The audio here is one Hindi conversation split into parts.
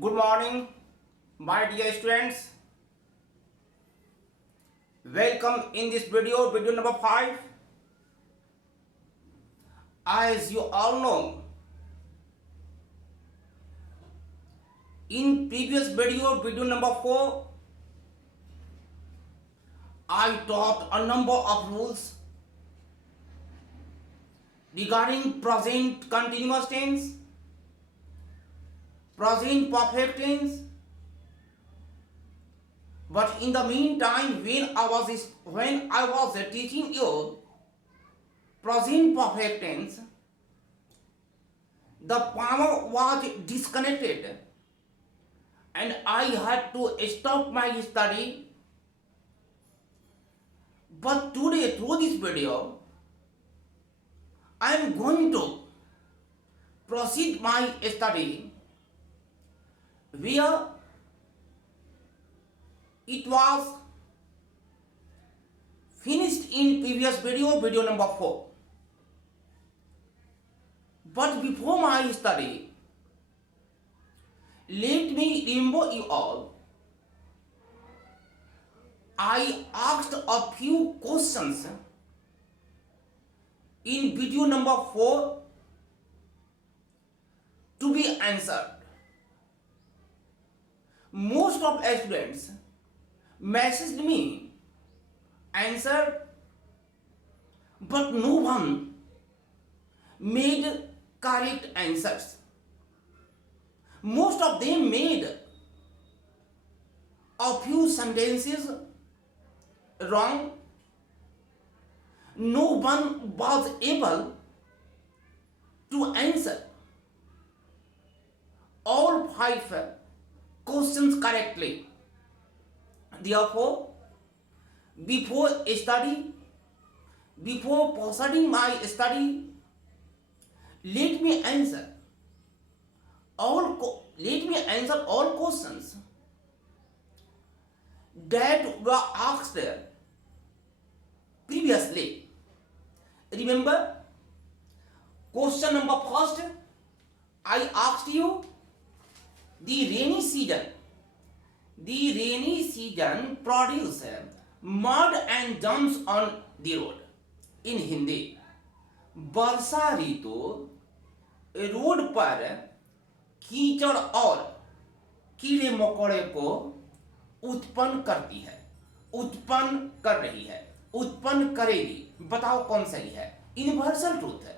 Good morning, my dear students. Welcome in this video number 5. As you all know, in previous video number 4, I taught a number of rules regarding present continuous tense, present perfect tense. But in the meantime, when I was teaching you present perfect tense, the power was disconnected and I had to stop my study. But today, through this video, I am going to proceed my study where it was finished in previous video number 4. But before my study, let me remember you all. I asked a few questions in video number 4 to be answered. Most of students messaged me, answered, but no one made correct answers. Most of them made a few sentences wrong. No one was able to answer all 5 questions correctly. Therefore, before proceeding my study, let me answer all questions that were asked previously. Remember, question number first, I asked you the rainy season produce mud and jumps on the road. In Hindi, Varsha Ritu road पर कीचड़ और कीड़े मकोड़े को उत्पन्न करती है, उत्पन्न कर रही है, उत्पन्न करेगी. बताओ कौन सही है? यूनिवर्सल ट्रूथ है.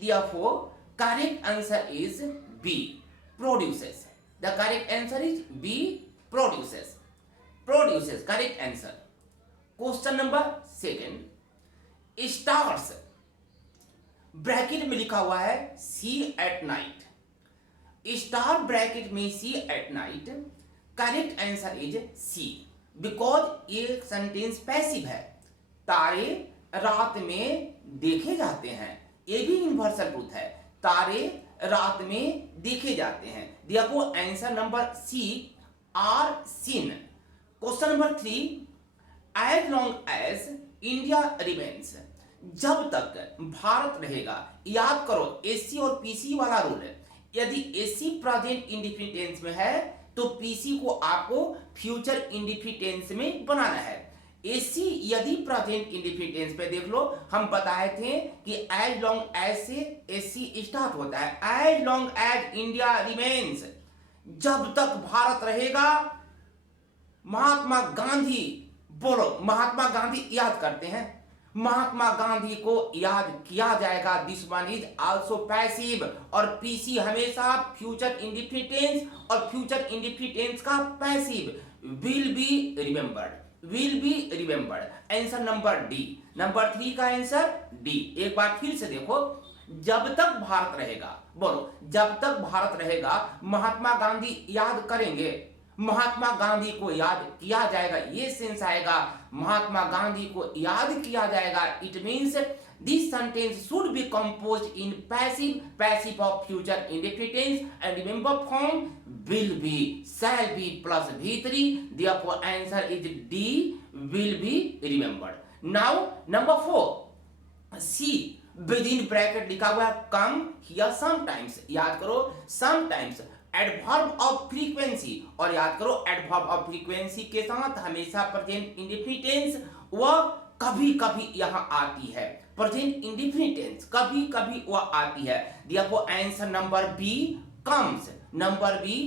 Therefore, correct answer is B, produces. The correct answer is B, produces. Produces, correct answer. Question number 2. Stars. Bracket में लिखा हुआ है C at night. Star bracket में C at night. Correct answer is C, because ये सेंटेंस पैसिव है. तारे रात में देखे जाते हैं, ये भी यूनिवर्सल ट्रूथ है. तारे रात में देखे जाते हैं. देखो answer number C, are seen. Question number 3. As long as India remains. जब तक भारत रहेगा. याद करो एसी और पीसी वाला रूल है. यदि एसी प्रेजेंट इंडेफिनिट टेंस में है तो पीसी को आपको फ्यूचर इंडेफिनिट टेंस में बनाना है. एसी यदि प्रेजेंट इंडेफिनिट टेंस पे देख लो, हम बताए थे कि एज लॉन्ग एज से एसी स्टार्ट होता है. As long as India remains, जब तक भारत रहेगा. महात्मा गांधी, बोलो महात्मा गांधी याद करते हैं. महात्मा गांधी को याद किया जाएगा. This one is also passive. और पीसी हमेशा फ्यूचर इंडेफिनिट टेंस और फ्यूचर इंडेफिनिट टेंस का passive. Will be remembered, will be remembered. Answer number D. Number 3 का आंसर डी. एक बार फिर से देखो, जब तक भारत रहेगा, बोलो जब तक भारत रहेगा महात्मा गांधी याद करेंगे. महात्मा गांधी को याद किया जाएगा, ये सेंस आएगा. महात्मा गांधी को याद किया जाएगा. It means this sentence should be composed in passive of future indefinite tense and remember form will be, shall be plus V3. Therefore answer is D, will be remembered. Now number 4, C with in bracket लिखा हुआ है कम या समटाइम्स. याद करो समटाइम्स एडवर्ब ऑफ फ्रीक्वेंसी, और याद करो एडवर्ब ऑफ फ्रीक्वेंसी के साथ हमेशा प्रेजेंट इंडेफिनिट टेंस वह कभी कभी यहां आती है, प्रेजेंट इंडेफिनिट टेंस कभी कभी वह आती है। therefore answer number B comes, number B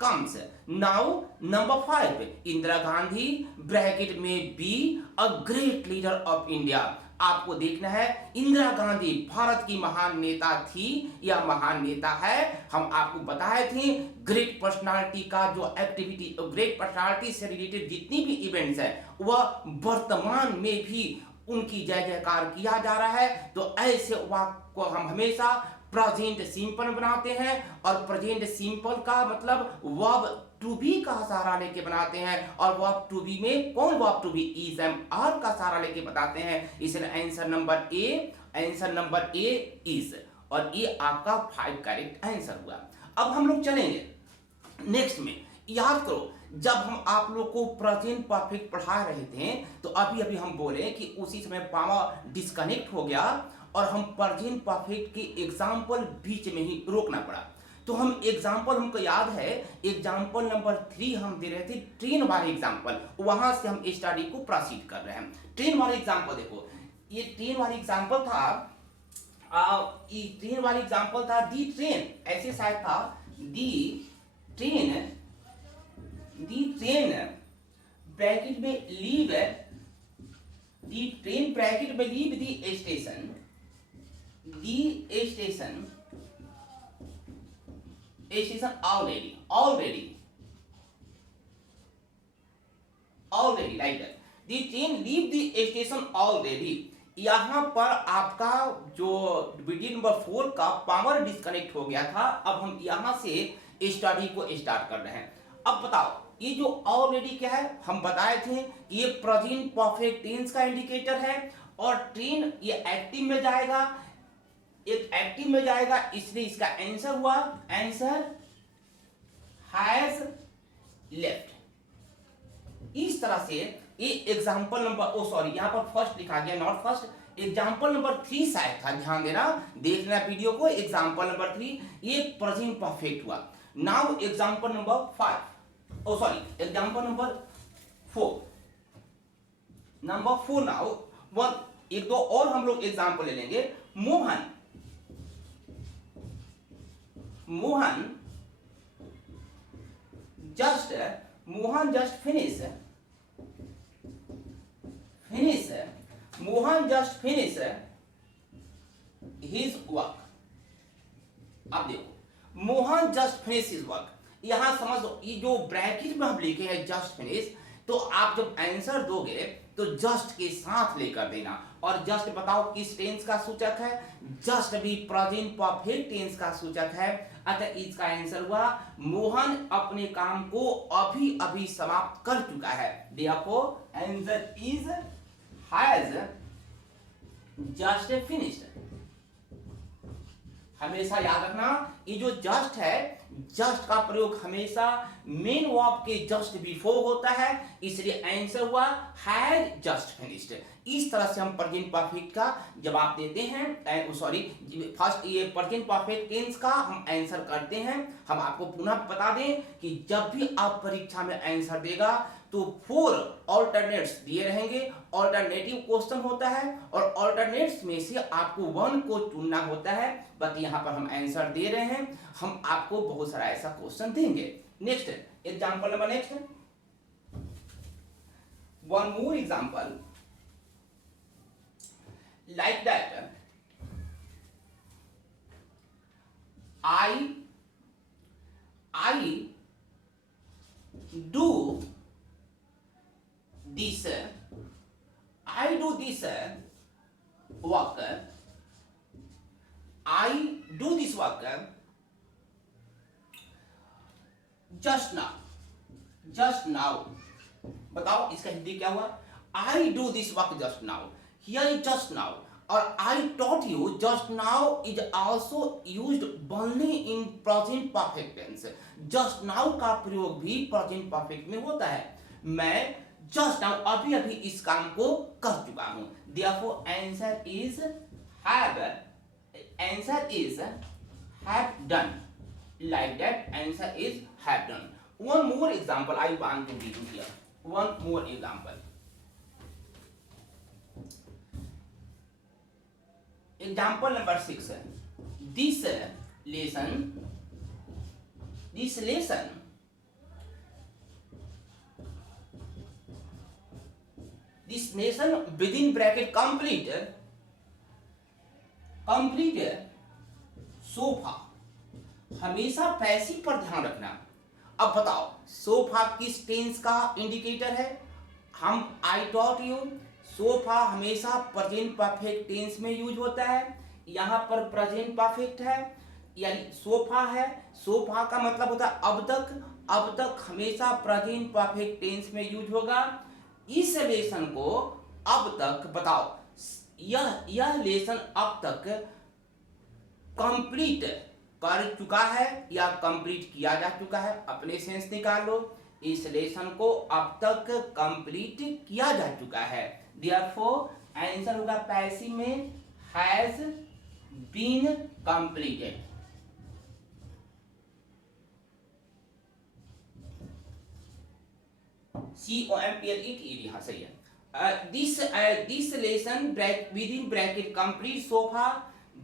comes. Now number 5, Indira Gandhi bracket में be a great leader of India. आपको देखना है इंदिरा गांधी भारत की महान नेता थी या महान नेता है। हम आपको बताए थे ग्रेट पर्सनालिटी का जो एक्टिविटी, ग्रेट पर्सनालिटी से रिलेटेड जितनी भी इवेंट्स है वह वर्तमान में भी उनकी जय जयकार किया जा रहा है। तो ऐसे वाक्य को हम हमेशा प्रेजेंट सिंपल बनाते हैं, और प्रेजेंट सिंपल का मतलब वर्ब टू बी का सहारा लेके बनाते हैं, और वर्ब टू बी में कौन verb to be, is am are का सहारा लेके बताते हैं। इसलिए answer number A, answer number A is, और ये आपका 5 करेक्ट आंसर हुआ। अब हम लोग चलेंगे नेक्स्ट में। याद करो जब हम आप लोग को प्रेजेंट परफेक्ट पढ़ा रहे थे तो अभी अभी हम बोले कि उसी समय पावर डिस्कनेक्ट हो गया और हम प्रेजेंट परफेक्ट के एग्जाम्पल बीच में ही रोकना पड़ा। तो हम एग्जाम्पल, हमको याद है एग्जाम्पल नंबर 3 हम दे रहे थे, ट्रेन वाले एग्जाम्पल, वहां से हम स्टडी को प्रोसीड कर रहे हैं। ट्रेन वाले एग्जाम्पल देखो, ये ट्रेन वाले एग्जाम्पल था, ये ट्रेन वाले एग्जाम्पल था दी ट्रेन, ऐसे शायद था दी ट्रेन, दी ट्रेन ब्रैकेट में लीव, दी ट्रेन ब्रैकेट में leave the station, the station, station already, already, already like that, the train leave the station already. यहां पर आपका जो वीडियो नंबर 4 का पावर डिस्कनेक्ट हो गया था, अब हम यहां से स्टडी को स्टार्ट कर रहे हैं। अब बताओ ये जो ऑलरेडी क्या है, हम बताए थे ये प्रेजेंट परफेक्ट टेंस का इंडिकेटर है, और ट्रेन ये एक्टिव में जाएगा, एक एक्टिव में जाएगा, इसलिए इसका आंसर हुआ, आंसर हैज लेफ्ट। इस तरह से ये एग्जांपल नंबर, ओ सॉरी यहां पर फर्स्ट लिखा गया, नॉट फर्स्ट, एग्जांपल नंबर 3 शायद था, ध्यान देना, देखना वीडियो को। एग्जांपल नंबर 3 ये प्रेजेंट परफेक्ट हुआ। Now example number 5, oh sorry example number 4, number 4 now one, एक दो और हम लोग एग्जांपल ले लेंगे। Mohan, Mohan just finish, Mohan just finish his work. अब देखो Mohan just finish his work, यहां समझ लो ये जो ब्रैकेट में हम लिखे हैं जस्ट फिनिश, तो आप जब आंसर दोगे तो जस्ट के साथ लेकर देना, और जस्ट बताओ किस टेंस का सूचक है, जस्ट भी प्रेजेंट परफेक्ट टेंस का सूचक है। अतः इसका आंसर हुआ मोहन अपने काम को अभी अभी समाप्त कर चुका है। therefore answer is has just finished. हमेशा याद रखना ये जो जस्ट है, जस्ट का प्रयोग हमेशा मेन वर्ब के जस्ट बिफोर होता है, इसलिए आंसर हुआ हैड जस्ट फिनिश्ड। इस तरह से हम प्रेजेंट परफेक्ट का जवाब देते हैं, सॉरी फर्स्ट ये प्रेजेंट परफेक्ट टेंस का हम आंसर करते हैं। हम आपको पुनः बता दें कि जब भी आप परीक्षा में आंसर देगा तो 4 ऑल्टरनेट्स दिए रहेंगे, ऑल्टरनेटिव क्वेश्चन होता है, और ऑल्टरनेट्स में से आपको 1 को चुनना होता है। बट यहाँ पर हम आंसर दे रहे हैं, हम आपको बहुत सारा ऐसा क्वेश्चन देंगे। Next example number, next one more example like that, I do this, I do this work, I do this work just now, just now। बताओ इसका हिंदी क्या हुआ? I do this work just now, here is just now, और I taught you just now is also used only in present perfect tense। just now का प्रयोग भी present perfect में होता है। मैं just now अभी अभी इस काम को कर चुका हूं। therefore answer is have, answer is have done। like that answer is have done. One more example I want to give you here. One more example. Example number 6. This lesson within bracket complete sofa. हमेशा पैसिव पर ध्यान रखना. अब बताओ सोफा किस टेंस का इंडिकेटर है? आई टॉट यू सोफा हमेशा प्रेजेंट परफेक्ट टेंस में यूज होता है. यहां पर प्रेजेंट परफेक्ट है यानी सोफा है. सोफा का मतलब होता है अब तक हमेशा प्रेजेंट परफेक्ट टेंस में यूज होगा. इस लेसन को अब तक बताओ यह लेसन अब तक कंप्लीट कर चुका है या कंप्लीट किया जा चुका है? अपने सेंस निकाल लो. इस लेसन को अब तक कंप्लीट किया जा चुका है. देयरफॉर आंसर होगा पैसिव में हैज बीन कंप्लीटेड. COMPLETED हाँ सही है. This lesson within bracket complete sofa.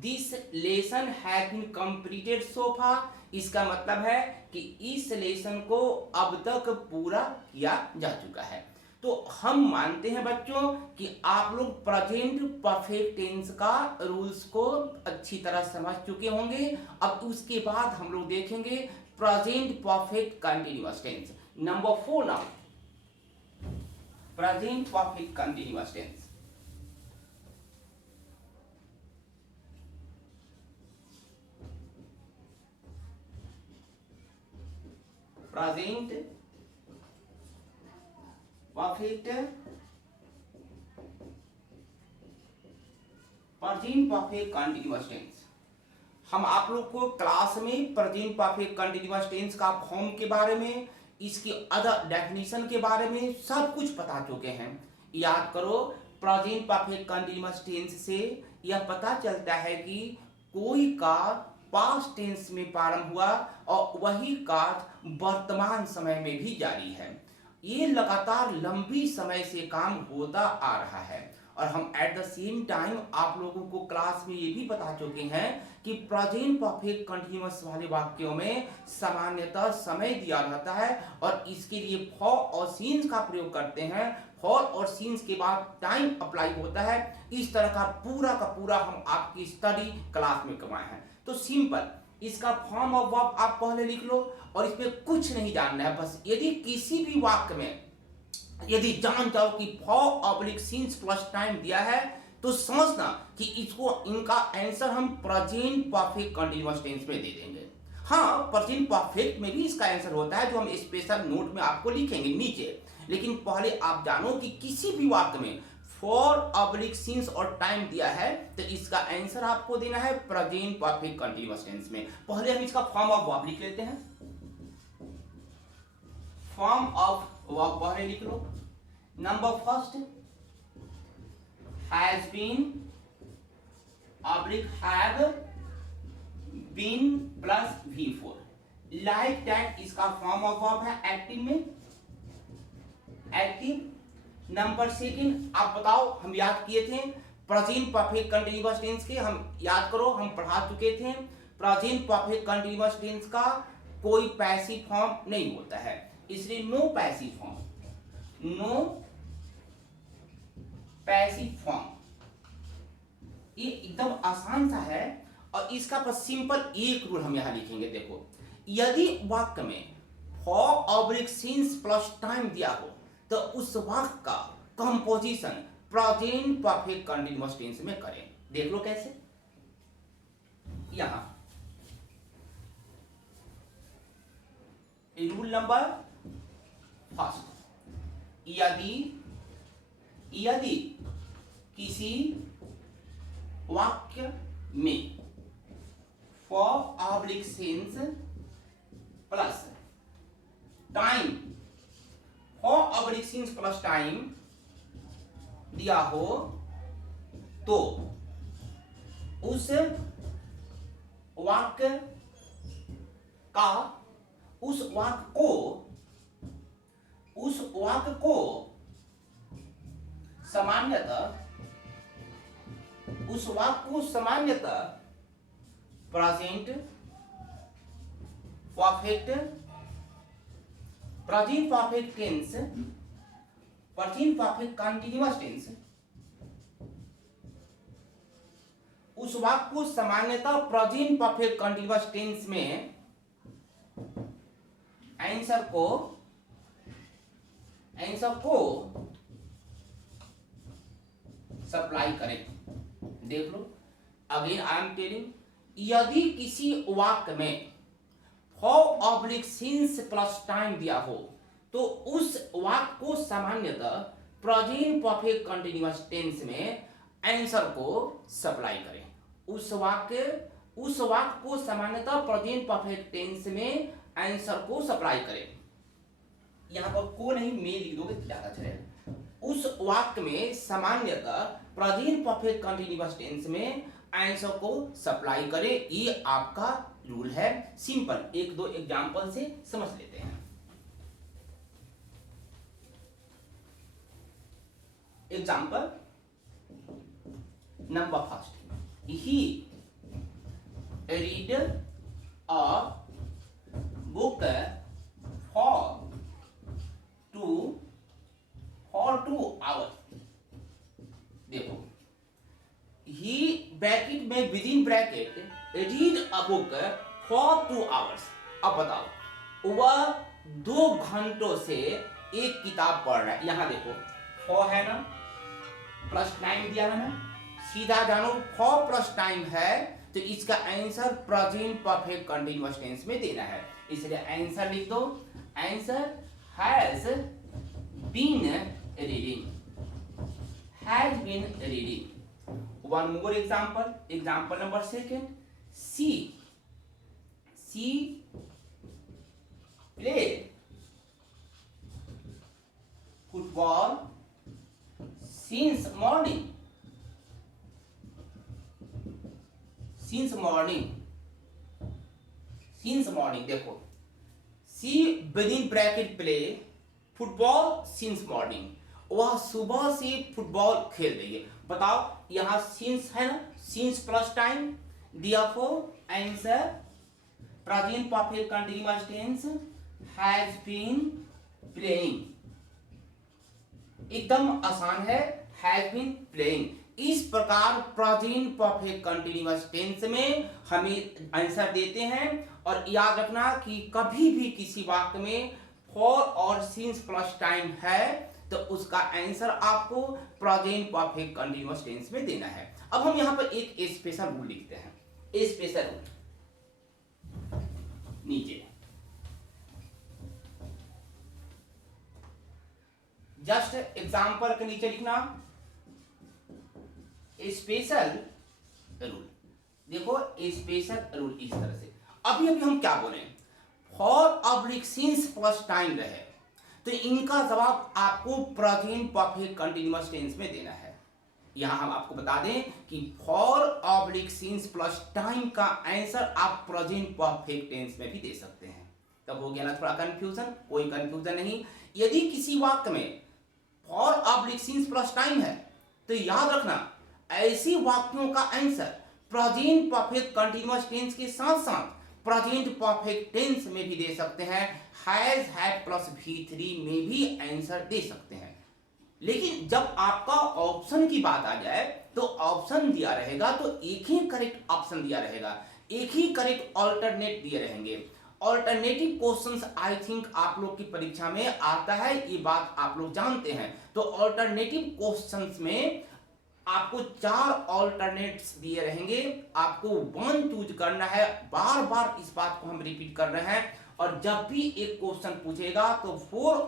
This lesson has been completed sofa. इसका मतलब है कि इस लेसन को अब तक पूरा किया जा चुका है. तो हम मानते हैं बच्चों कि आप लोग प्रेजेंट परफेक्ट टेंस का रूल्स को अच्छी तरह समझ चुके होंगे. अब उसके बाद हम लोग देखेंगे present perfect continuous tense. Number 4 now present perfect continuous tense. Present perfect continuous tense. हम आप लोग को क्लास में प्रेजेंट परफेक्ट कंटिन्यूअस टेंस का फॉर्म के बारे में, इसकी अदर डेफिनेशन के बारे में सब कुछ बता चुके हैं. याद करो प्रेजेंट परफेक्ट कंटिन्यूअस टेंस से यह पता चलता है कि कोई कार्य पास्ट टेंस में प्रारंभ हुआ और वही कार्य वर्तमान समय में भी जारी है. ये लगातार लंबी समय से काम होता आ रहा है. और हम एट द सेम टाइम आप लोगों को क्लास में ये भी बता चुके हैं कि प्रेजेंट परफेक्ट कंटिन्यूअस वाले वाक्यों में सामान्यतः समय दिया रहता है और इसके लिए फॉर और सीन्स का प्रयोग करते हैं. फॉर और सीन्स के बाद टाइम अप्लाई होता है. इस तरह का पूरा हम आपकी स्टडी क्लास में करवाए हैं. तो सिंपल इसका फॉर्म ऑफ वर्ब आप पहले लिख लो और इसमें कुछ नहीं जानना है. बस यदि किसी भी वाक्य में यदि जान जाओ कि for oblique since plus time दिया है तो समझना कि इसको इनका आंसर हम प्रेजेंट परफेक्ट कंटिन्यूअस टेंस में दे देंगे. हाँ प्रेजेंट परफेक्ट में भी इसका आंसर होता है जो हम स्पेशल नोट में आपको लिखेंगे नीचे. लेकिन पहले आप जानो कि किसी भी वाक्य में फॉर ऑब्लिक सीन्स और टाइम दिया है तो इसका आंसर आपको देना है प्रेजेंट परफेक्ट कंटिन्यूअस टेंस में. पहले हम इसका फॉर्म ऑफ वर्ब लिख लेते हैं. फॉर्म ऑफ वर्ब पहले लिख लो. Number first has been oblique have been plus V4 like that इसका फॉर्म ऑफ वर्ब है एक्टिव में एक्टिव. नंबर सेकंड आप बताओ हम याद किए थे प्रेजेंट परफेक्ट कंटिन्यूअस टेंस के. हम याद करो हम पढ़ा चुके थे प्रेजेंट परफेक्ट कंटिन्यूअस टेंस का कोई पैसिव फॉर्म नहीं होता है इसलिए नो पैसिव फॉर्म. ये एकदम आसान सा है और इसका बस सिंपल एक रूल हम यहां लिखेंगे. देखो यदि वाक्य में for oblique since plus time दिया हो तो उस वाक्य का composition present perfect continuous tense में करें. देख लो कैसे. यहां रूल नंबर फर्स्ट यदि किसी वाक्य में for oblique since plus time for oblique since plus time दिया हो तो उस वाक्य का उस वाक्य को सामान्यतः present perfect tense continuous tense, उस वाक्य को सामान्यतः प्रेजेंट परफेक्ट कंटीन्यूअस टेंस में आंसर को सप्लाई करें। देख लो, अगेन आई एम टेलिंग, यदि किसी वाक्य में फॉर सिंस प्लस टाइम दिया हो तो उस वाक्य को सामान्यतः प्रेजेंट परफेक्ट कंटीन्यूअस टेंस में आंसर को सप्लाई करें। उस वाक्य को सामान्यतः प्रेजेंट परफेक्ट टेंस में आंसर को सप्लाई करें। यहां पर को नहीं में लिख दोगे तो ज्यादा अच्छा रहेगा। उस वाक्य में सामान्यतः प्रेजेंट परफेक्ट कंटीन्यूअस टेंस में आंसर को सप्लाई करें। ये आपका रूल है। सिंपल एक दो एग्जांपल से समझ लेते हैं। Example number first, he read a book for 2 hours. देखो, ही ब्रैकेट में with in bracket read a book for 2 hours. अब बताओ, वह 2 घंटों से एक किताब पढ़ रहा है। यहां देखो, फॉर है ना, प्लस टाइम दिया है ना, सीधा जानो फॉर प्लस टाइम है तो इसका answer present perfect continuous tense में देना है। इसलिए आंसर लिख दो, answer has been reading. One more example, example number second, she played football since morning। देखो, see within bracket play football since morning, वह सुबह से फुटबॉल खेल रही है। बताओ, यहां सिंस है ना, since plus time, therefore answer present perfect continuous tense has been playing. एकदम आसान है, हैज बीन प्लेइंग। इस प्रकार प्रेजेंट परफेक्ट कंटीन्यूअस टेंस में हमें आंसर देते हैं। और याद रखना कि कभी भी किसी वाक्य में फॉर और सिंस प्लस टाइम है तो उसका आंसर आपको प्रेजेंट परफेक्ट कंटीन्यूअस टेंस में देना है। अब हम यहां पर एक स्पेशल रूल लिखते हैं। स्पेशल रूल नीचे जस्ट एग्जांपल के नीचे लिखना स्पेशल रूल। देखो, स्पेशल रूल इस तरह से। अभी हम क्या बोले, फॉर सिंस प्लस टाइम रहे तो इनका जवाब आपको प्रेजेंट परफेक्ट कंटीन्यूअस टेंस में देना है। यहां हम आपको बता दें कि फॉर सिंस प्लस टाइम का आंसर आप प्रेजेंट परफेक्ट टेंस में भी दे सकते हैं। तब हो गया ना थोड़ा कंफ्यूजन? कोई कंफ्यूजन नहीं। यदि किसी वाक्य में फॉर सिंस प्लस टाइम है तो याद रखना ऐसी वाक्यों का answer present perfect continuous tense के साथ साथ प्रेजेंट परफेक्ट टेंस में भी दे सकते हैं। हैज, हैड प्लस V3 में भी आंसर दे सकते हैं। लेकिन जब आपका ऑप्शन की बात आ जाए तो ऑप्शन दिया रहेगा तो एक ही करेक्ट ऑप्शन दिया रहेगा, एक ही करेक्ट ऑल्टरनेट दिए रहेंगे। ऑल्टरनेटिव क्वेश्चंस आई थिंक आप लोग की परीक्षा में आता है, ये बात आप लोग जानते हैं। तो ऑल्टरनेटिव क्वेश्चंस में आपको 4 ऑल्टरनेट्स दिए रहेंगे, आपको 1 चूज करना है। बार बार इस बात को हम रिपीट कर रहे हैं। और जब भी एक क्वेश्चन पूछेगा तो 4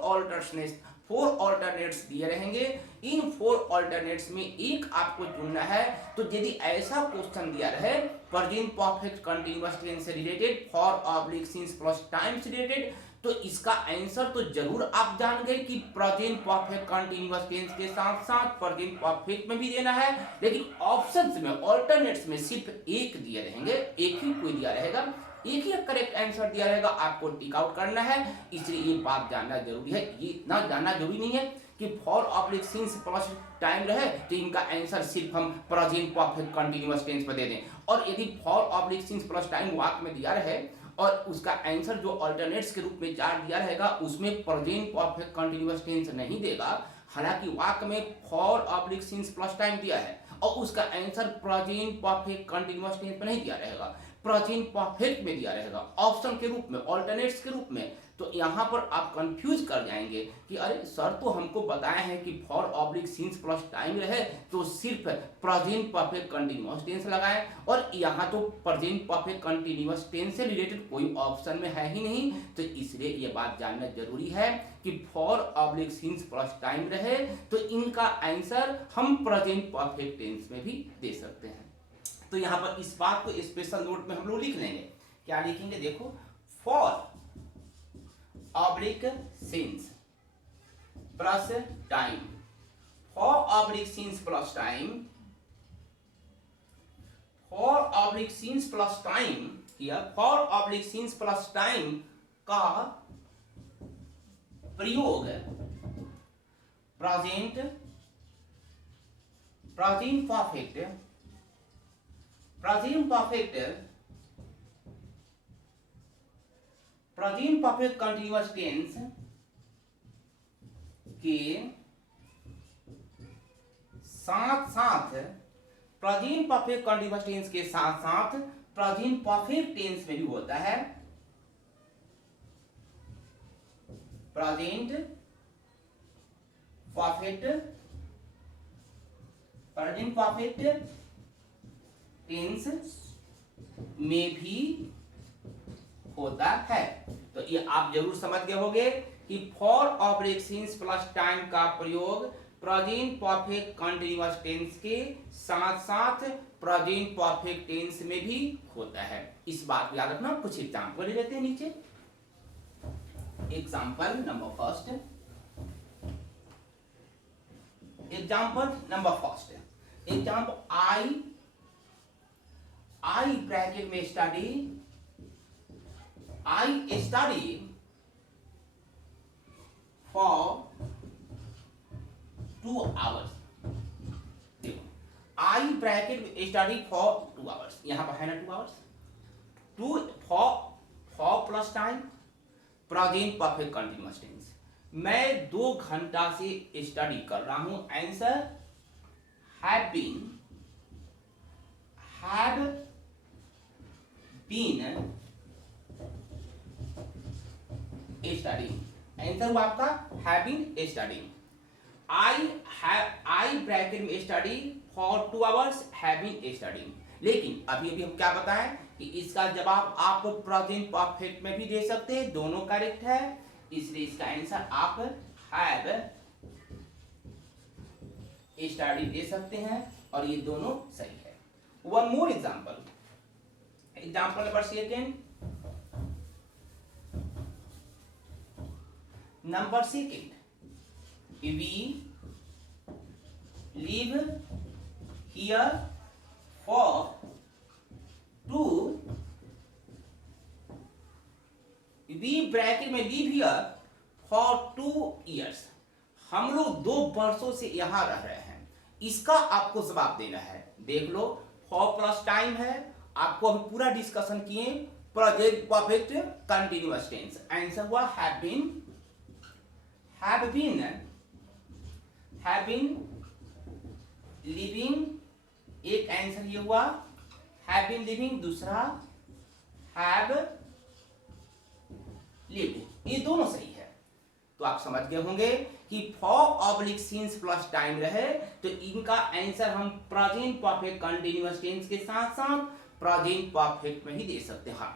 ऑल्टरनेट्स दिए रहेंगे। इन 4 ऑल्टरनेट्स में एक आपको चुनना है। तो यदि ऐसा क्वेश्चन दिया रहे प्रेजेंट परफेक्ट कंटीन्यूअस टेंस से related, for since plus time से रिलेटेड, तो इसका आंसर तो जरूर आप जान गए कि प्रेजेंट परफेक्ट कंटीन्यूअस टेंस के साथ साथ प्रेजेंट परफेक्ट में भी देना है। लेकिन ऑप्शंस में, ऑल्टरनेट्स में सिर्फ एक दिए रहेंगे, एक ही कोई दिया रहेगा। एक ही करेक्ट आंसर दिया रहेगा, आपको टिक आउट करना है। इसलिए ये बात जानना जरूरी है। ये इतना जानना जरूरी नहीं है कि for oblique since plus time रहे तो इनका आंसर सिर्फ हम प्रेजेंट परफेक्ट कंटीन्यूअस टेंस पर दे दें। और यदि for oblique since plus time वाक्य में दिया रहे और उसका आंसर जो अल्टरनेट्स के रूप में चार दिया रहेगा उसमें प्रेजेंट परफेक्ट कंटीन्यूअस टेंस नहीं देगा, हालांकि वाक्य में for oblique since plus time दिया है और उसका answer present perfect continuous tense में नहीं दिया रहेगा, प्रेजेंट परफेक्ट में दिया रहेगा, ऑप्शन के रूप में, ऑल्टरनेट्स के रूप में। तो यहाँ पर आप कंफ्यूज कर जाएंगे कि अरे सर तो हमको बताया है कि for oblique since plus time रहे तो सिर्फ प्रेजेंट परफेक्ट कंटीन्यूअस टेंस लगाएं, और यहाँ तो प्रेजेंट परफेक्ट कंटीन्यूअस टेंस से रिलेटेड कोई ऑप्शन में है ही नहीं। तो इसलिए ये बात जानना जरूरी है कि for oblique since plus time रहे तो इनका आंसर हम प्रेजेंट परफेक्ट टेंस में भी दे सकते हैं। तो यहाँ पर इस बात को स्पेशल नोट में हम लोग लिख लेंगे। क्या लिखेंगे, देखो, for oblique since plus time, for oblique since plus time, for oblique since plus time किया, for oblique since plus time का प्रयोग प्रेजेंट परफेक्ट कंटीन्यूअस टेंस के साथ साथ, प्रेजेंट परफेक्ट कंटीन्यूअस टेंस के साथ साथ प्रेजेंट परफेक्ट टेंस में भी होता है, प्रेजेंट परफेक्ट टेंस में भी होता है। तो ये आप जरूर समझ गए होंगे कि for oblique since plus time का प्रयोग प्रेजेंट परफेक्ट कंटीन्यूअस टेंस के साथ साथ प्रेजेंट परफेक्ट टेंस में भी होता है। इस बात को याद रखना। कुछ एग्जांपल ले लेते हैं नीचे। Example number first, example I bracket में स्टडी फॉर 2 आवर्स। देखो, आई ब्रैकेट में स्टडी फॉर 2 आवर्स, यहां पर है ना 2 hours, 2 for plus time present perfect continuous tense, मैं 2 घंटा से स्टडी कर रहा हूं। Answer have been studying. Answer हुआ आपका have been studying. I bracket में study for 2 hours, have been studying. लेकिन अभी हम क्या बताएं कि इसका जवाब आप प्रेजेंट परफेक्ट में भी दे सकते हैं, दोनों करेक्ट है, इसलिए इसका आंसर आप हैव स्टडी दे सकते हैं और ये दोनों सही है। One more example, example number second, we live here for 2, we bracket में live here for 2 years, हम लोग 2 वर्षों से यहां रह रहे हैं। इसका आपको जवाब देना है। देख लो, फॉर प्लस टाइम है, आपको हम पूरा डिस्कशन किए present perfect continuous tense. Answer हुआ हैव बीन लिविंग, एक आंसर ये हुआ हैव बीन लिविंग, दूसरा हैव लिव्ड, ये दोनों सही है। तो आप समझ गए होंगे कि for oblique since plus time रहे तो इनका आंसर हम प्रेजेंट परफेक्ट कंटीन्यूअस टेंस के साथ साथ प्रेजेंट परफेक्ट में ही दे सकते हैं।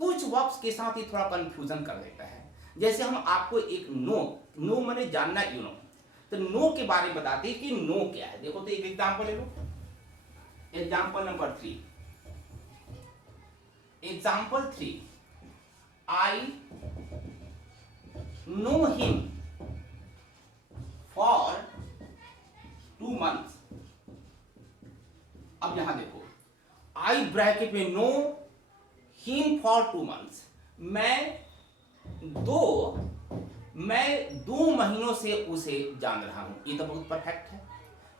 कुछ वर्ब्स के साथ ही थोड़ा कंफ्यूजन कर देता है। जैसे हम आपको एक नो माने जानना, यू नो, तो नो के बारे में बताते हैं कि नो क्या है। देखो, तो एक एग्जांपल ले लो, example number 3, example 3, I know him for 2 months। अब यहां देखो, आई ब्रैकेट में नो, हिम फॉर 2 months, मैं 2 महीनों से उसे जान रहा हूं। ये तो बहुत परफेक्ट है।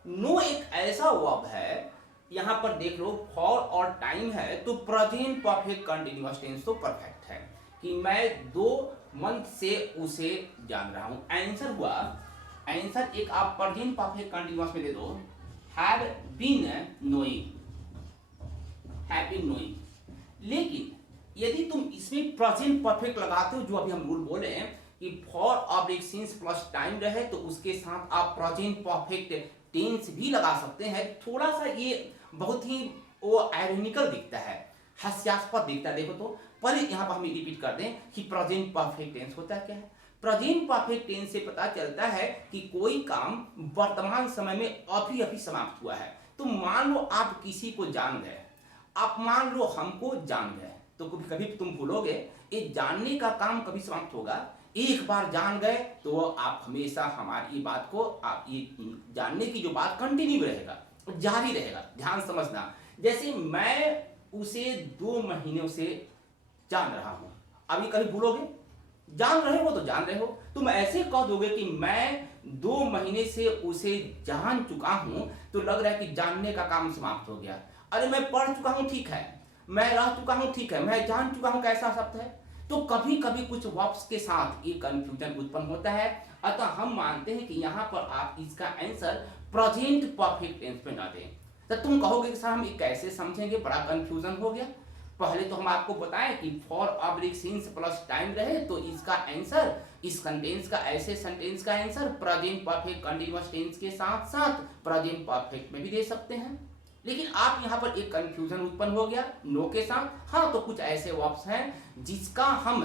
नो एक ऐसा वर्ब है, यहां पर देख लो फॉर और टाइम है तो प्रेजेंट परफेक्ट कंटिन्यूअस टेंस तो परफेक्ट है कि मैं 2 मंथ से उसे जान रहा हूं। आंसर हुआ, आंसर एक आप प्रेजेंट परफेक्ट कंटिन्यूअस में दे दो, have been knowing, have been knowing. लेकिन यदि तुम इसमें प्रेजेंट परफेक्ट लगाते हो, जो अभी हम रूल बोले हैं कि फॉर अब एक सिंस प्लस टाइम रहे तो उसके साथ आप प्रेजेंट परफेक्ट टेंस भी लगा सकते हैं। थोड़ा सा ये बहुत ही वो आयरनिकल दिखता है, हास्यास्पद दिखता है। देखो तो पर यहाँ पर हम रिपीट कर दें कि प्रेजेंट परफेक्ट टेंस होता क्या है। प्रेजेंट परफेक्ट टेंस से पता चलता है कि कोई काम वर्तमान समय में अभी अभी समाप्त हुआ है। तो मान लो आप किसी को जान गए, आप मान लो हमको जान गए, तो कभी कभी तुम भूलोगे, ये जानने का काम कभी समाप्त होगा। एक बार जान गए तो आप हमेशा हमारी बात को, आप ये जानने की जो बात कंटिन्यू रहेगा, जारी रहेगा। ध्यान समझना, जैसे मैं उसे 2 महीनों से जान रहा हूं, अभी कभी भूलोगे, जान रहे हो तो जान रहे हो। तुम ऐसे कह दोगे कि मैं 2 महीने से उसे जान चुका हूं, तो लग रहा है कि जानने का काम समाप्त हो गया। अरे मैं पढ़ चुका हूं, ठीक है, मैं रह चुका हूं, ठीक है, मैं जान चुका हूं, कैसा शब्द है। तो कभी कभी कुछ वर्ब्स के साथ ये कंफ्यूजन उत्पन्न होता है। अतः हम मानते हैं कि यहाँ पर आप इसका आंसर प्रेजेंट परफेक्ट टेंस में ना दें। तो तुम कहोगे कि सर हम ये कैसे समझेंगे, बड़ा कंफ्यूजन हो गया। पहले तो हम आपको बताएं कि for oblique since plus time रहे तो इसका आंसर, इस सेंटेंस का, ऐसे सेंटेंस का answer present perfect continuous tense के साथ साथ प्रेजेंट परफेक्ट में भी दे सकते हैं। लेकिन आप यहाँ पर एक कंफ्यूजन उत्पन्न हो गया नो के साथ। हाँ, तो कुछ ऐसे वर्ब्स हैं जिसका हम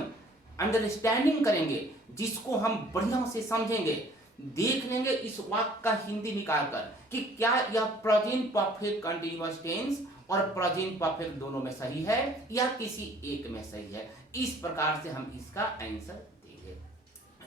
अंडरस्टैंडिंग करेंगे, जिसको हम बढ़िया से समझेंगे, देख लेंगे इस वाक्य का हिंदी निकाल कर कि क्या यह प्रेजेंट परफेक्ट कंटीन्यूअस टेंस और प्रेजेंट परफेक्ट दोनों में सही है या किसी एक में सही है। इस प्रकार से हम इसका आंसर देंगे।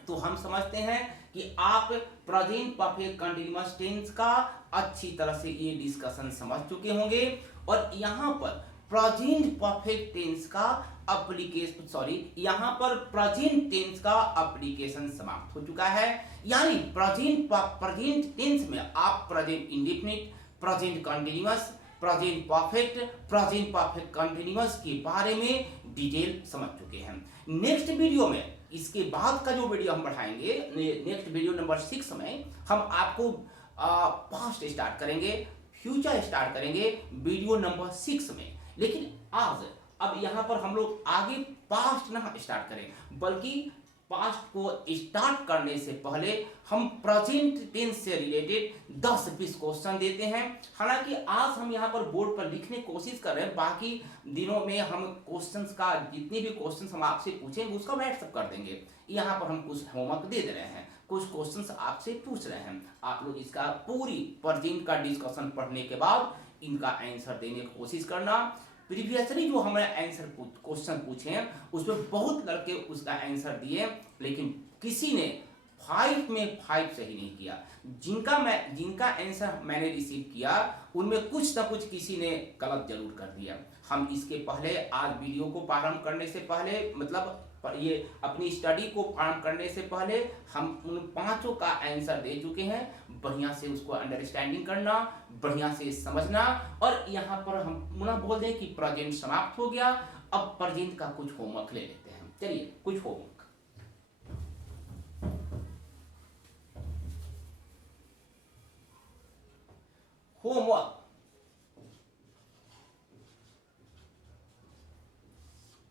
तो हम समझते हैं कि आप प्रेजेंट परफेक्ट कंटीन्यूअस टेंस का अच्छी तरह से ये डिस्कशन समझ चुके होंगे। और यहाँ पर प्रेजेंट परफेक्ट टेंस का एप्लीकेशन, यहाँ पर प्रेजेंट टेंस का एप्लीकेशन समाप्त हो चुका है। यानी प्रेजेंट टेंस में आप present indefinite, present continuous, present perfect continuous के बारे में डिटेल समझ चुके हैं। नेक्स्ट वीडियो में, इसके बाद का जो वीडियो हम बढ़ाएंगे, नेक्स्ट वीडियो नंबर 6 में हम आपको पास्ट स्टार्ट करेंगे, फ्यूचर स्टार्ट करेंगे वीडियो नंबर 6 में। लेकिन आज अब यहाँ पर हम लोग आगे पास्ट ना स्टार्ट करें, बल्कि पास्ट को स्टार्ट करने से पहले हम प्रेजेंट टेंस से रिलेटेड 10-20 क्वेश्चन देते हैं। हालांकि आज हम यहाँ पर बोर्ड पर लिखने की कोशिश कर रहे हैं, बाकी दिनों में हम क्वेश्चंस का, जितने भी क्वेश्चंस हम आपसे पूछेंगे उसका व्हाट्सएप कर देंगे। यहाँ पर हम कुछ होमवर्क दे दे रहे हैं, कुछ क्वेश्चंस आपसे पूछ रहे हैं। आप लोग इसका पूरी प्रेजेंट का डिस्कशन पढ़ने के बाद इनका आंसर देने की कोशिश करना। प्रीवियसली जो हमने आंसर क्वेश्चन पूछे हैं उसमें बहुत लड़के उसका आंसर दिए, लेकिन किसी ने 5 में 5 सही नहीं किया। जिनका आंसर मैंने रिसीव किया उनमें कुछ ना कुछ किसी ने गलत जरूर कर दिया। हम इसके पहले, आज वीडियो को प्रारंभ करने से पहले, मतलब ये अपनी स्टडी को प्रारंभ करने से पहले हम उन 5 का आंसर दे चुके हैं। बढ़िया से उसको अंडरस्टैंडिंग करना, बढ़िया से समझना। और यहाँ पर हम पुनः बोल दें कि प्रेजेंट समाप्त हो गया, अब प्रेजेंट का कुछ होमवर्क ले लेते हैं। चलिए कुछ होमवर्क।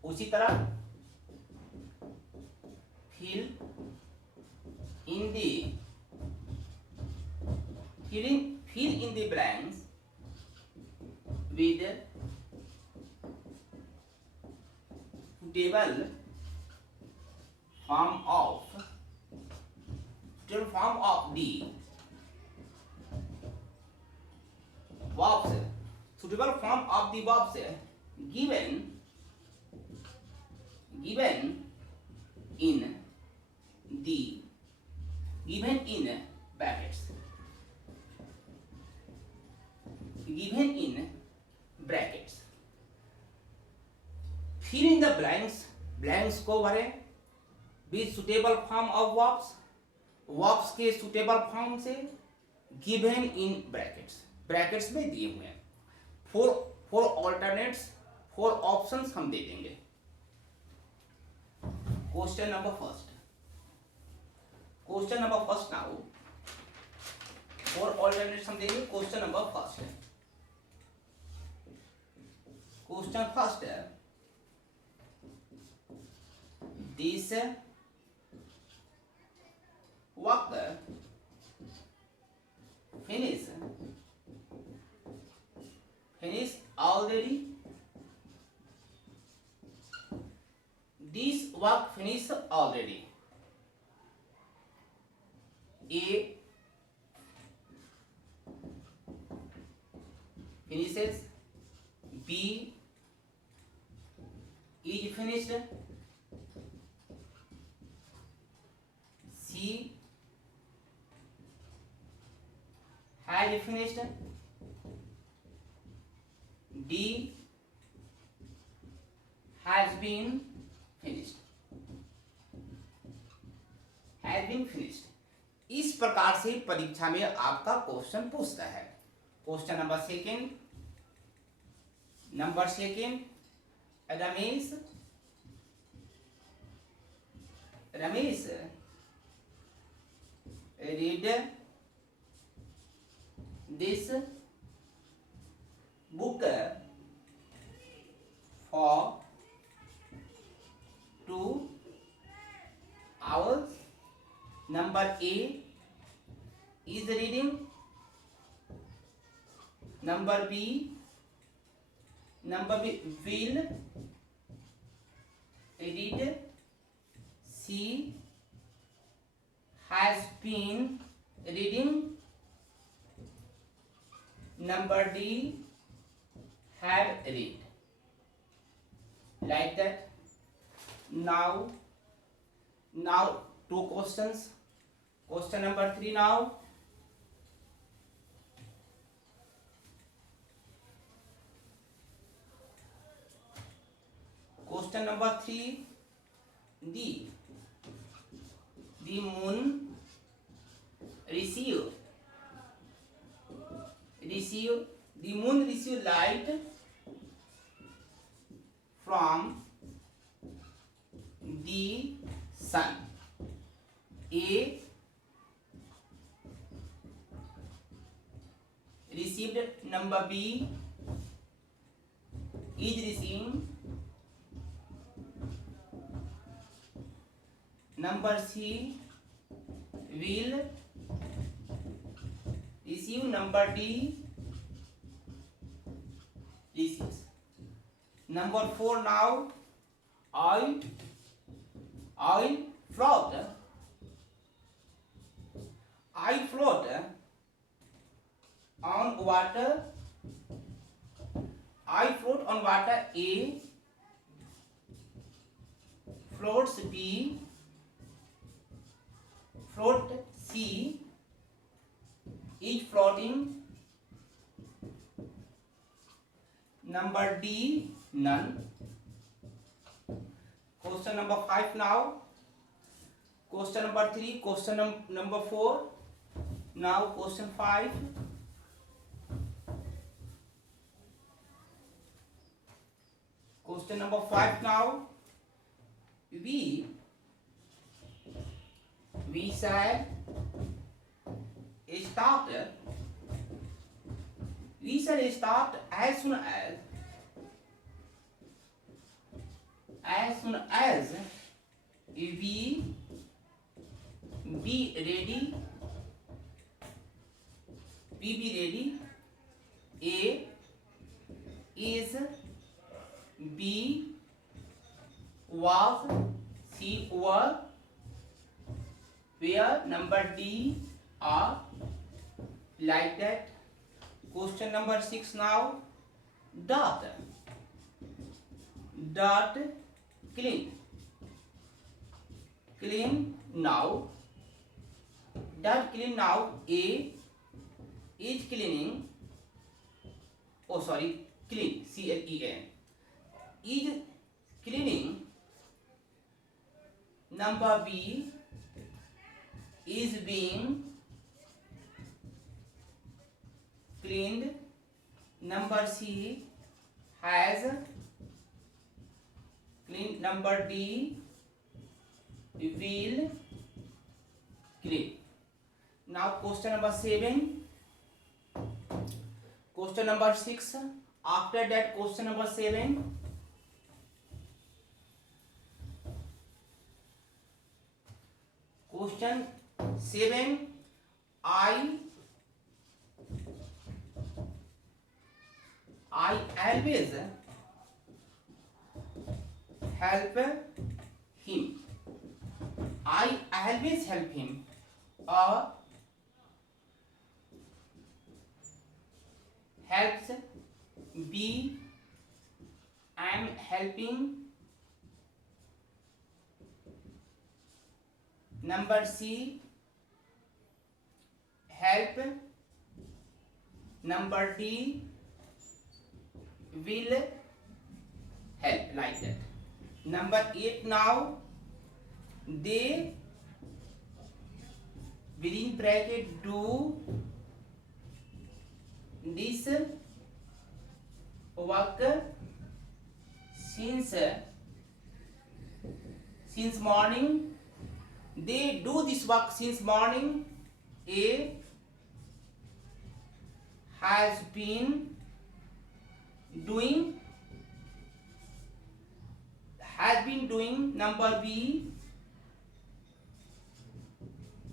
उसी तरह fill in the blanks with suitable form of the verbs, suitable form of the verbs given in brackets, फिर इन द ब्लैंक्स को भरें with suitable form of verbs के सुटेबल फॉर्म से गिवन इन ब्रैकेट्स में दिए हुए हैं। फोर ऑल्टरनेट्स, फोर ऑप्शंस हम दे देंगे। Question number first now four alternates हम देंगे। क्वेश्चन फर्स्ट है this work finish already, this work finish already। A finishes, B is finished, C has finished, D has been finished। इस प्रकार से परीक्षा में आपका क्वेश्चन पूछता है। Question number second Ramesh read this book for 2 hours। Number A is reading, number B will read, C has been reading, number D have read। Like that। Now two questions। Question number 3 now। Question number 3, the moon receive light from the sun। A received, number B is receiving, number C will receive, number D receives। Number 4 now, I float on water। I float on water। A floats, B float, C is floating, number D none। Question number 5 now। Question number 3, question number 4, now question 5। Question number 5 now, we shall start as soon as we be ready। A is, B was, C were, where, number D are। Like that। Question number 6 now, dot clean now, dot clean now। A is cleaning, clean, CLEAN, is cleaning. Number B is being cleaned. Number C has cleaned. Number D will clean. Now question number 7. Question number 6. After that, question number 7. Question 7. I always help him. I always help him. Helps. B, I am helping. Number C, help. Number D, will help, like that. Number 8 now. They, within bracket, do this work since morning. They do this work since morning. A has been doing. Number B,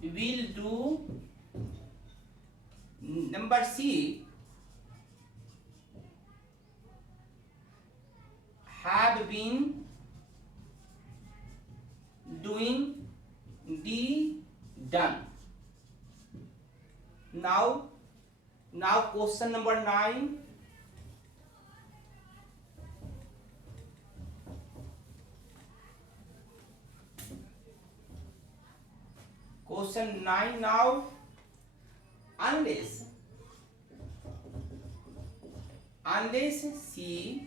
will do. Number C, have been doing. D, done. Now question number 9. Question 9 now. Unless she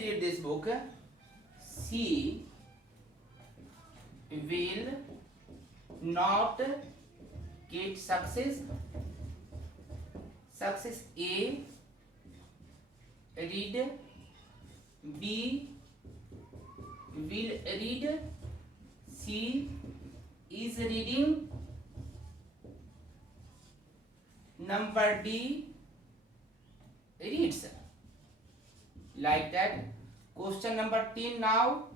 read this book, she will not get success. A, read. B, will read. C, is reading. Number D, reads, like that. Question number 10 now.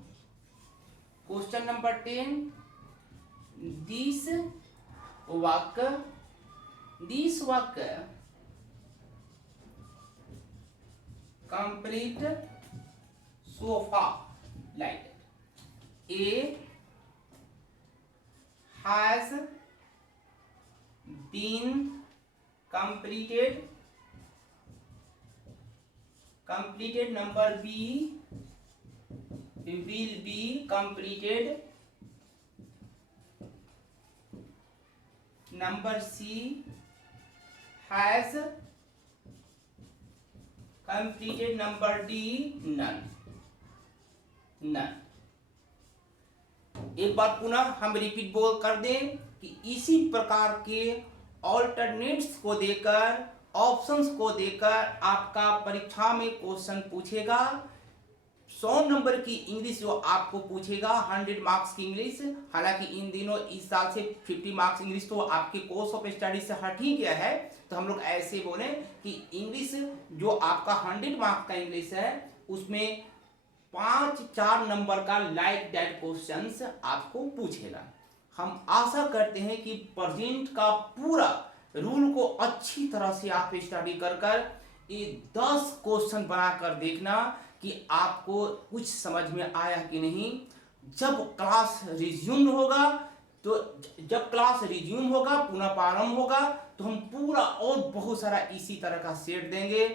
Question number 10. This work complete so far, like that. A has been completed. Number B, will be completed. Number C, has completed. Number D, none. एक बार पुनः हम रिपीट बोल कर दें कि इसी प्रकार के ऑल्टरनेट्स को देकर, ऑप्शंस को देकर आपका परीक्षा में क्वेश्चन पूछेगा। 100 नंबर की इंग्लिश जो आपको पूछेगा, 100 मार्क्स की इंग्लिश। हालांकि इन दिनों इस साल से 50 मार्क्स इंग्लिश तो आपके कोर्स ऑफ स्टडी से हट ही गया है, तो हम लोग ऐसे बोले कि इंग्लिश जो आपका 100 मार्क्स का इंग्लिश है उसमें 5-4 नंबर का लाइक दैट क्वेश्चंस आपको पूछेगा। हम आशा करते हैं कि प्रेजेंट का पूरा रूल को अच्छी तरह से आप स्टडी कर ये 10 क्वेश्चन बनाकर देखना कि आपको कुछ समझ में आया कि नहीं। जब क्लास रिज्यूम होगा पुनः प्रारंभ होगा तो हम पूरा और बहुत सारा इसी तरह का सेट देंगे।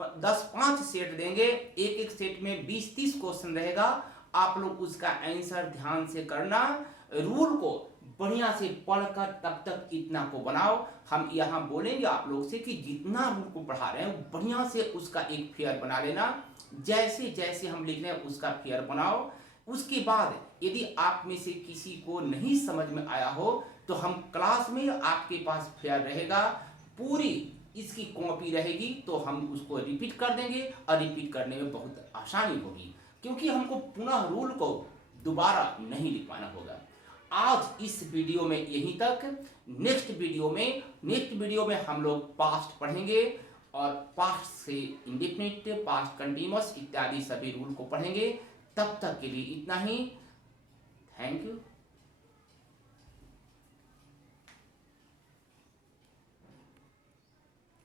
10-5 सेट देंगे, एक सेट में 20-30 क्वेश्चन रहेगा। आप लोग उसका आंसर ध्यान से करना, रूल को बढ़िया से पढ़कर तब तक इतना को बनाओ। हम यहाँ बोलेंगे आप लोग से कि जितना रूल को पढ़ा रहे हैं बढ़िया से उसका एक फेयर बना लेना, जैसे जैसे हम लिख रहे हैं उसका फेयर बनाओ। उसके बाद यदि आप में से किसी को नहीं समझ में आया हो तो हम क्लास में आपके पास फेयर रहेगा, पूरी इसकी कॉपी रहेगी, तो हम उसको रिपीट कर देंगे और रिपीट करने में बहुत आसानी होगी, क्योंकि हमको पुनः रूल को दोबारा नहीं लिखवाना होगा। आज इस वीडियो में यहीं तक। नेक्स्ट वीडियो में हम लोग पास्ट पढ़ेंगे और पास्ट से इंडेफिनिट, पास्ट कंटीन्यूअस इत्यादि सभी रूल को पढ़ेंगे। तब तक के लिए इतना ही। Thank you.